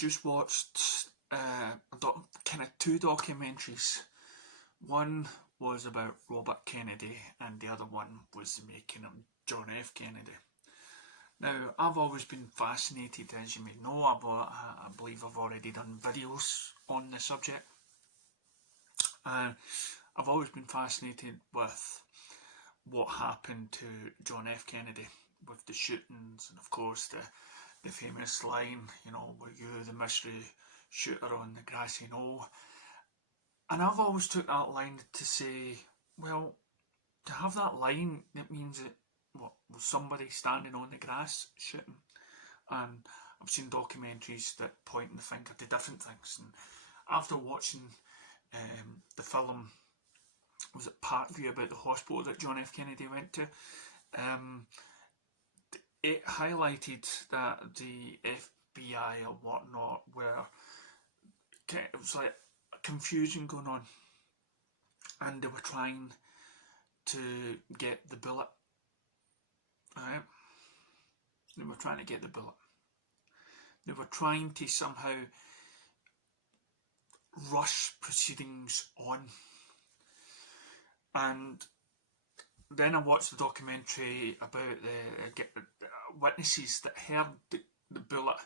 just watched kind of two documentaries. One was about Robert Kennedy and the other one was the making of John F. Kennedy. Now, I've always been fascinated, as you may know. I believe I've already done videos on the subject. I've always been fascinated with what happened to John F. Kennedy with the shootings, and of course the famous line, you know, were you the mystery shooter on the grassy knoll? And I've always took that line to say, well, to have that line, it means that was somebody standing on the grass shooting. And I've seen documentaries that point the finger to different things. And after watching the film, was it Parkview, about the hospital that John F. Kennedy went to, it highlighted that the FBI or whatnot it was like confusion going on, and they were trying to get the bullet. Right? They were trying to get the bullet. They were trying to somehow rush proceedings on. And then I watched the documentary about the witnesses that heard the bullet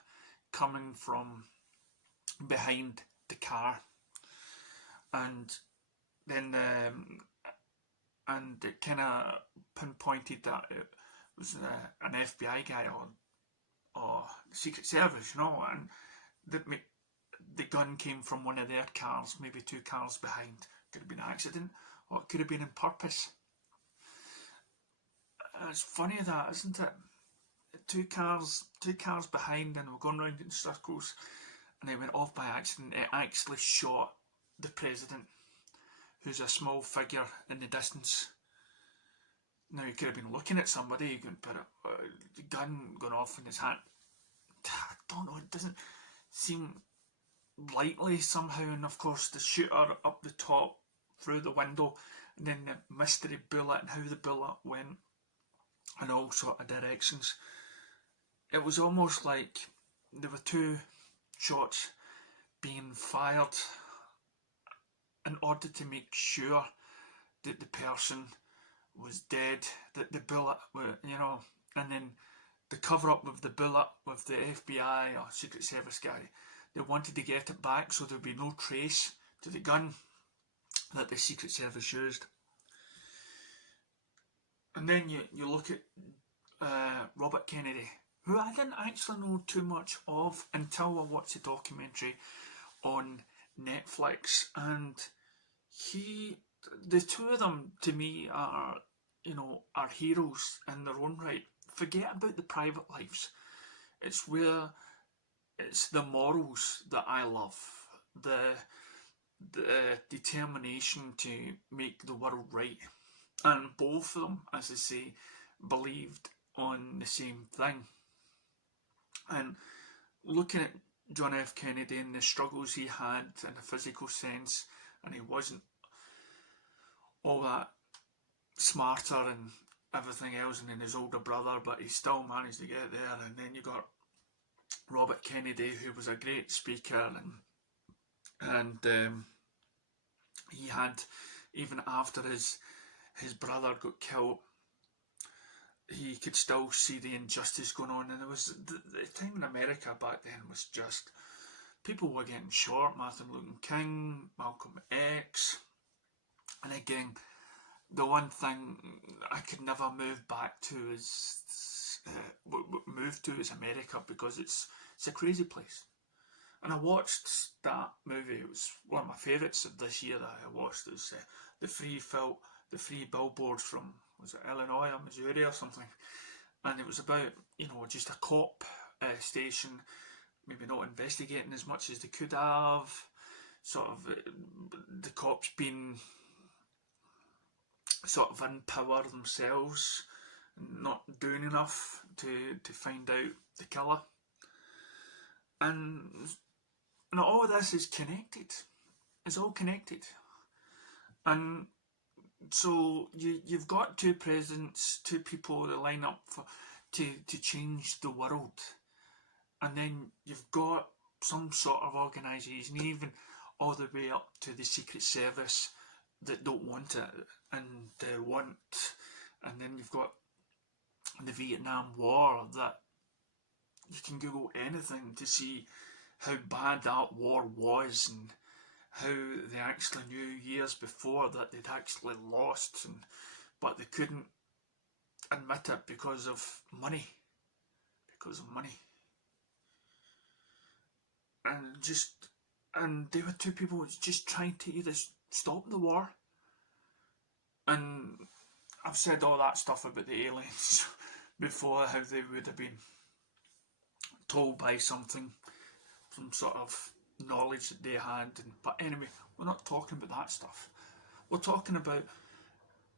coming from behind the car, and then it kind of pinpointed that it was an FBI guy or Secret Service, you know, and the gun came from one of their cars, maybe two cars behind. Could have been an accident, or it could have been on purpose. It's funny that, isn't it? Two cars behind, and we're going round in circles, and they went off by accident. It actually shot the president, who's a small figure in the distance. Now, he could have been looking at somebody, you could put the gun going off in his hand. I don't know, it doesn't seem likely somehow. And of course, the shooter up the top through the window, and then the mystery bullet and how the bullet went in all sort of directions. It was almost like there were two shots being fired in order to make sure that the person was dead, that the bullet were, you know, and then the cover up with the bullet with the FBI or Secret Service guy, they wanted to get it back so there would be no trace to the gun that the Secret Service used. And then you look at Robert Kennedy, who I didn't actually know too much of until I watched the documentary on Netflix. And the two of them to me are, you know, are heroes in their own right. Forget about the private lives. It's the morals that I love, the determination to make the world right. And both of them, as I say, believed on the same thing. And looking at John F. Kennedy and the struggles he had in a physical sense, and he wasn't all that smarter and everything else than his older brother, but he still managed to get there. And then you got Robert Kennedy, who was a great speaker, and he had, even after his brother got killed, he could still see the injustice going on. And there was the time in America back then was just, people were getting shot. Martin Luther King, Malcolm X. And again, the one thing I could never move back to is America, because it's a crazy place. And I watched that movie. It was one of my favourites of this year that I watched. It was the free billboards from, was it Illinois or Missouri or something? And it was about, you know, just a cop station, maybe not investigating as much as they could have, sort of the cops being sort of in power themselves, not doing enough to find out the killer. And all of this is connected. It's all connected. And so you've got two presidents, two people that line up to change the world. And then you've got some sort of organisation, even all the way up to the Secret Service, that don't want it and and then you've got the Vietnam War, that you can Google anything to see how bad that war was and how they actually knew years before that they'd actually lost, but they couldn't admit it because of money. And they were two people just trying to either stop the war. And I've said all that stuff about the aliens before, how they would have been told by some sort of knowledge that they had. But anyway, we're not talking about that stuff. We're talking about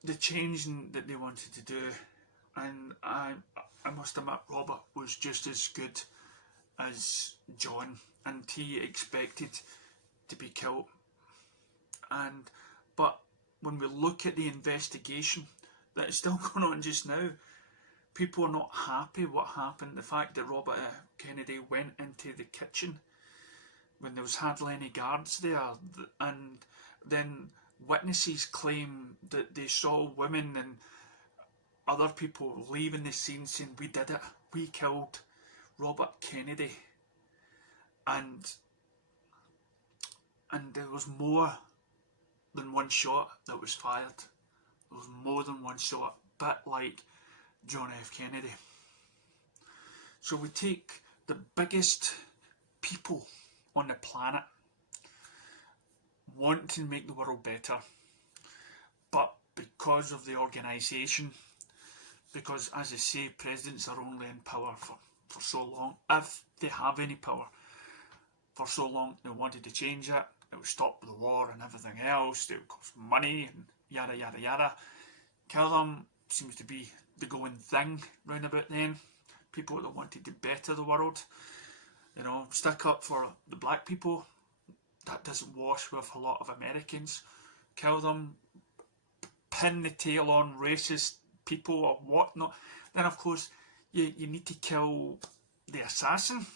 the changing that they wanted to do. And I must admit, Robert was just as good as John, and he expected to be killed. But when we look at the investigation that is still going on just now, people are not happy what happened. The fact that Robert Kennedy went into the kitchen when there was hardly any guards there, and then witnesses claim that they saw women and other people leaving the scene saying, "We did it, we killed Robert Kennedy," and there was more than one shot that was fired. There was more than one shot, bit like John F. Kennedy. So we take the biggest people on the planet want to make the world better, but because of the organisation, because as I say, presidents are only in power for so long, if they have any power. For so long they wanted to change it. It would stop the war and everything else. It would cost money and yada yada yada. Kill them seems to be the going thing round about then. People that wanted to better the world, stick up for the black people. That doesn't wash with a lot of Americans. Kill them, pin the tail on racist people or whatnot. Then of course you need to kill the assassin.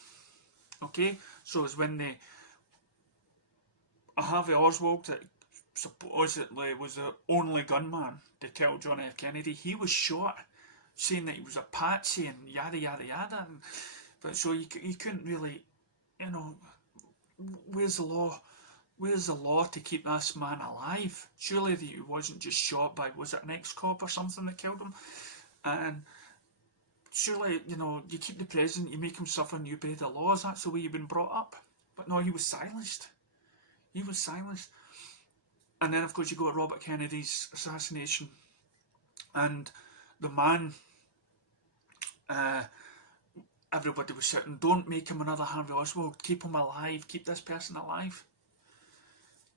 Okay, so it's when Harvey Oswald, that supposedly was the only gunman to kill John F. Kennedy, he was shot, saying that he was a patsy and yada yada yada. But so you couldn't really, where's the law? Where's the law to keep this man alive? Surely he wasn't just shot by, was it an ex-cop or something that killed him? And surely, you keep the president, you make him suffer and you obey the laws. That's the way you've been brought up. But no, he was silenced. He was silenced. And then, of course, you go to Robert Kennedy's assassination. And the man, everybody was shouting, "Don't make him another Harvey Oswald. Keep him alive. Keep this person alive."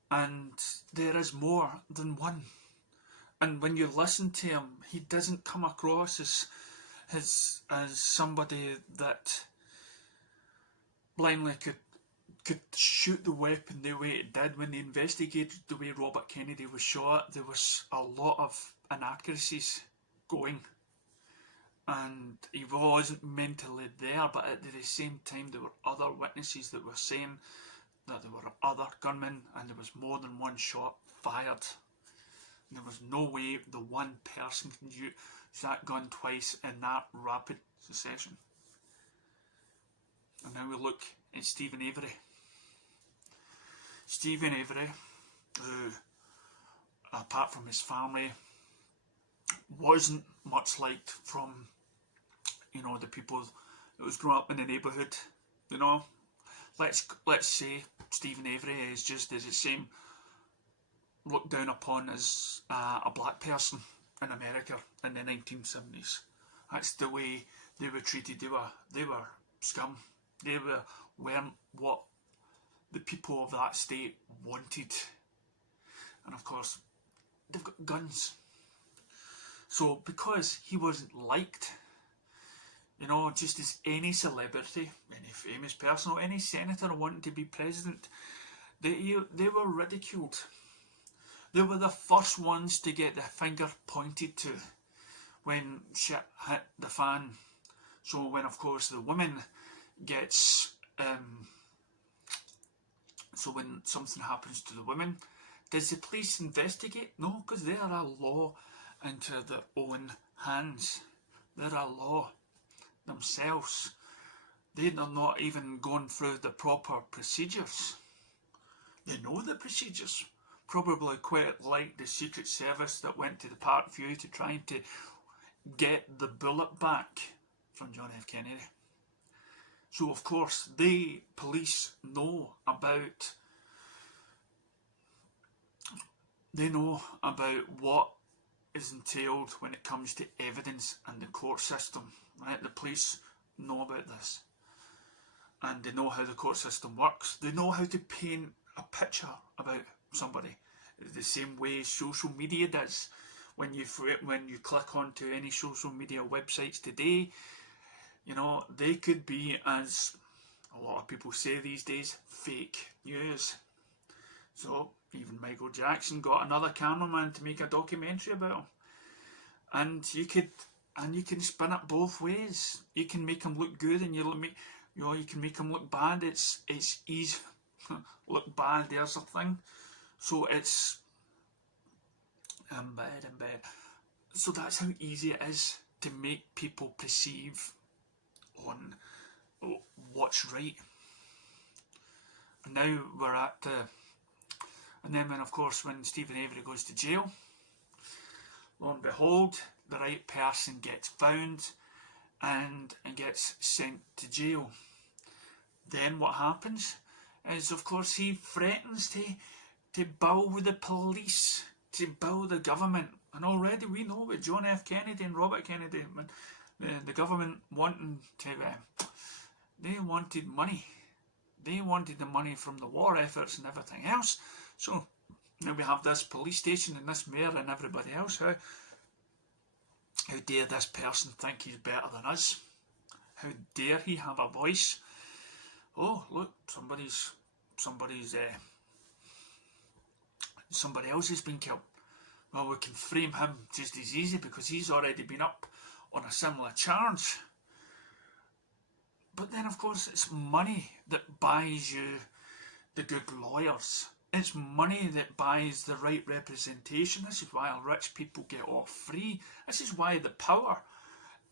And there is more than one. And when you listen to him, he doesn't come across as somebody that blindly could shoot the weapon the way it did. When they investigated the way Robert Kennedy was shot, there was a lot of inaccuracies going, and he wasn't mentally there. But at the same time, there were other witnesses that were saying that there were other gunmen and there was more than one shot fired. And there was no way the one person can use that gun twice in that rapid succession. And now we look at Stephen Avery. Stephen Avery, who, apart from his family, wasn't much liked from, the people that was growing up in the neighbourhood. Let's say Stephen Avery is just as the same looked down upon as a black person in America in the 1970s. That's the way they were treated. They were scum. They weren't what the people of that state wanted. And of course, they've got guns. So because he wasn't liked, just as any celebrity, any famous person, or any senator wanting to be president, they were ridiculed. They were the first ones to get their finger pointed to when shit hit the fan. So when, of course, the woman gets So when something happens to the women, does the police investigate? No, because they are a law into their own hands. They're a law themselves. They're not even going through the proper procedures. They know the procedures. Probably quite like the Secret Service that went to the Parkview to try to get the bullet back from John F. Kennedy. So of course police know about what is entailed when it comes to evidence and the court system, right? The police know about this, and they know how the court system works. They know how to paint a picture about somebody, the same way social media does. When you click onto any social media websites today, you know, they could be, as a lot of people say these days, fake news. So even Michael Jackson got another cameraman to make a documentary about him, and you can spin it both ways. You can make him look good, and you can make him look bad. It's easy. Look bad, there's a thing. So it's bad. So that's how easy it is to make people perceive on what's right. And now we're at and then of course when Stephen Avery goes to jail, lo and behold, the right person gets found and gets sent to jail. Then what happens is, of course, he threatens to bow with the police, to bow the government. And already we know with John F. Kennedy and Robert Kennedy, the government wanting to, they wanted money. They wanted the money from the war efforts and everything else. So now we have this police station and this mayor and everybody else. How dare this person think he's better than us? How dare he have a voice? Oh, look, somebody else has been killed. Well, we can frame him just as easy because he's already been up on a similar charge. But then, of course, it's money that buys you the good lawyers. It's money that buys the right representation. This is why rich people get off free. This is why the power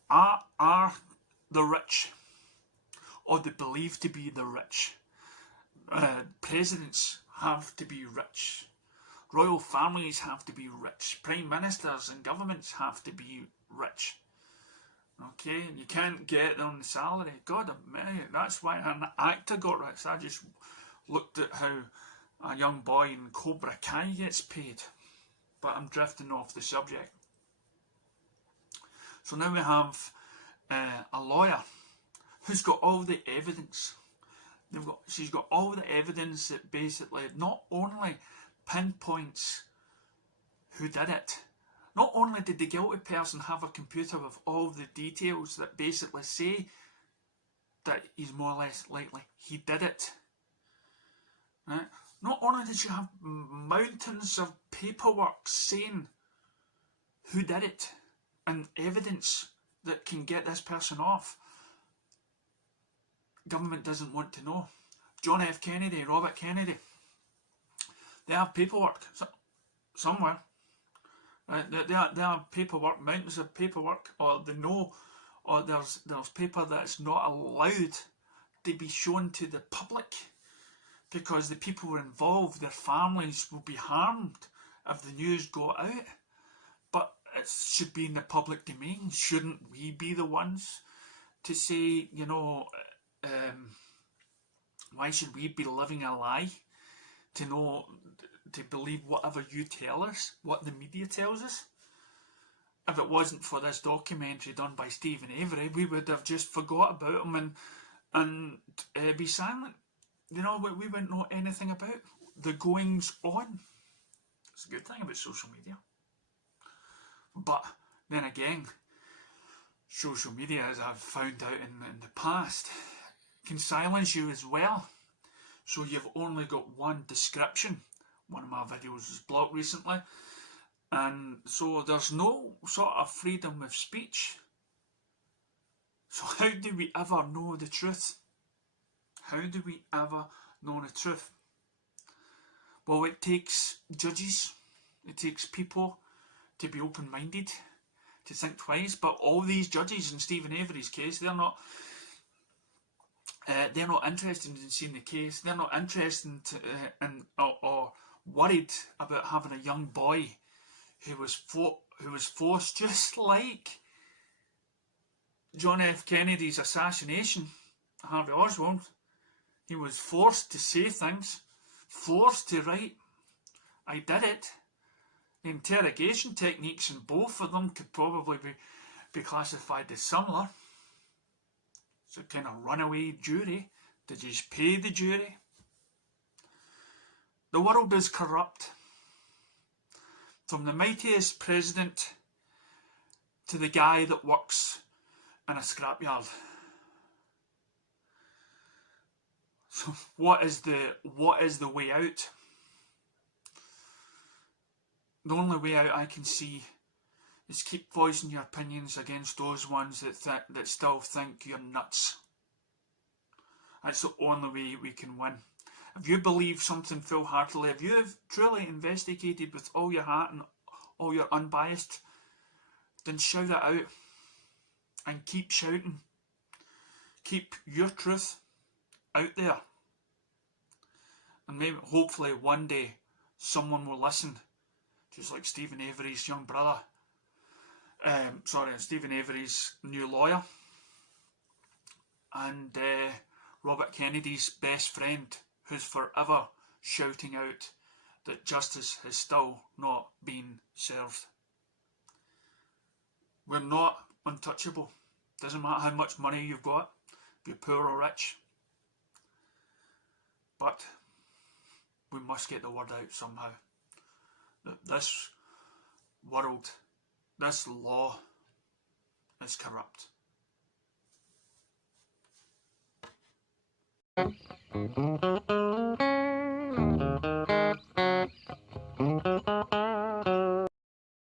are the rich, or they believe to be the rich. Presidents have to be rich. Royal families have to be rich. Prime ministers and governments have to be rich. Okay, you can't get on the salary. God, that's why an actor got rich. I just looked at how a young boy in Cobra Kai gets paid. But I'm drifting off the subject. So now we have a lawyer who's got all the evidence. She's got all the evidence that basically not only pinpoints who did it, not only did the guilty person have a computer with all the details that basically say that he's more or less likely he did it, right? Not only did she have mountains of paperwork saying who did it and evidence that can get this person off, government doesn't want to know. John F. Kennedy, Robert Kennedy, they have paperwork somewhere. Right? They have paperwork, mountains of paperwork, or they know, or there's paper that's not allowed to be shown to the public because the people who are involved, their families will be harmed if the news got out. But it should be in the public domain. Shouldn't we be the ones to say, you know, why should we be living a lie to know, to believe whatever you tell us, what the media tells us? If it wasn't for this documentary done by Stephen Avery, we would have just forgot about him and be silent. You know, we wouldn't know anything about the goings on. It's a good thing about social media. But then again, social media, as I've found out in the past, can silence you as well. So you've only got one description. One of my videos was blocked recently, and so there's no sort of freedom of speech. So how do we ever know the truth? How do we ever know the truth? Well, it takes judges, it takes people to be open-minded, to think twice. But all these judges in Stephen Avery's case, they're not interested in seeing the case. They're not interested or worried about having a young boy who was forced, just like John F. Kennedy's assassination, Harvey Oswald. He was forced to say things, forced to write, "I did it." The interrogation techniques in both of them could probably be classified as similar. It's a kind of runaway jury. Did you pay the jury? The world is corrupt. From the mightiest president to the guy that works in a scrapyard. So what is the way out? The only way out I can see is keep voicing your opinions against those ones that still think you're nuts. That's the only way we can win. If you believe something full-heartedly, if you have truly investigated with all your heart and all your unbiased, then shout it out and keep shouting. Keep your truth out there. And maybe, hopefully, one day someone will listen, just like Stephen Avery's young brother. Stephen Avery's new lawyer. And Robert Kennedy's best friend, who's forever shouting out that justice has still not been served. We're not untouchable. Doesn't matter how much money you've got, if you're poor or rich. But we must get the word out somehow. That this world, this law is corrupt.